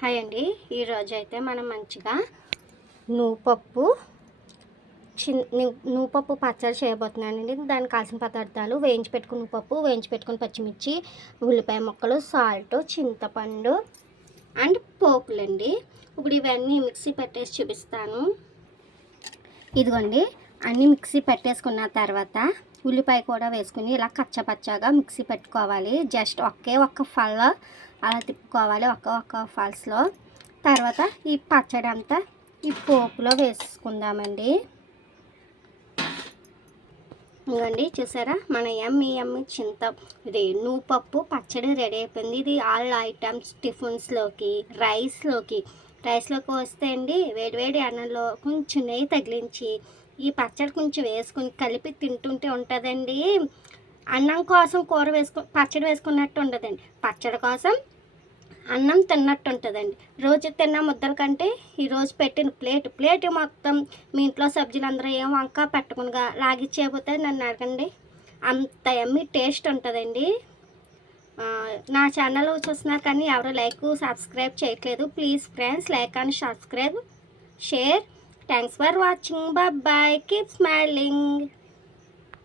Hi అండి. ఈరోజు అయితే మనం మంచిగా నువ్వుపప్పు నువ్వుపప్పు పచ్చడి చేయబోతున్నానండి. దానికి కావాల్సిన పదార్థాలు: వేయించి పెట్టుకున్న నువ్వుపప్పు, వేయించి పెట్టుకున్న పచ్చిమిర్చి, ఉల్లిపాయ ముక్కలు, సాల్ట్, చింతపండు అండ్ పోపులండి. ఇప్పుడు ఇవన్నీ మిక్సీ పెట్టేసి చూపిస్తాను. ఇదిగోండి, అన్నీ మిక్సీ పెట్టేసుకున్న తర్వాత ఉల్లిపాయ కూడా వేసుకుని ఇలా కచ్చపచ్చగా మిక్సీ పెట్టుకోవాలి. జస్ట్ ఒక్క ఫల్ అలా తిప్పుకోవాలి, ఒక్క ఫల్స్లో. తర్వాత ఈ పచ్చడి అంతా ఈ పోపులో వేసుకుందామండి. ఇంకండి, చూసారా, మన ఎమ్మి ఇది నువ్వుపప్పు పచ్చడి రెడీ అయిపోయింది. ఇది ఆల్ ఐటమ్స్ టిఫిన్స్లోకి, రైస్లోకి వస్తే అండి, వేడివేడి అన్నంలో కొంచెం నెయ్యి తగిలించి ఈ పచ్చడి కొంచెం వేసుకుని కలిపి తింటుంటే ఉంటుందండి. అన్నం కోసం పచ్చడి వేసుకున్నట్టు ఉండదండి, పచ్చడి కోసం అన్నం తిన్నట్టు ఉంటుందండి. రోజు తిన్న ముద్దల కంటే ఈరోజు పెట్టిన ప్లేట్ మొత్తం మీ ఇంట్లో సబ్జీలందరూ ఏం వంక పెట్టకుండా లాగిచ్చేయబోతే నన్ను అడగండి, అంత ఎమ్మి టేస్ట్ ఉంటుందండి. నా ఛానల్ చూస్తున్నారు కానీ ఎవరు సబ్స్క్రైబ్ చేయట్లేదు. Please friends, like and subscribe, share. Thanks for watching. Bye. Keep smiling.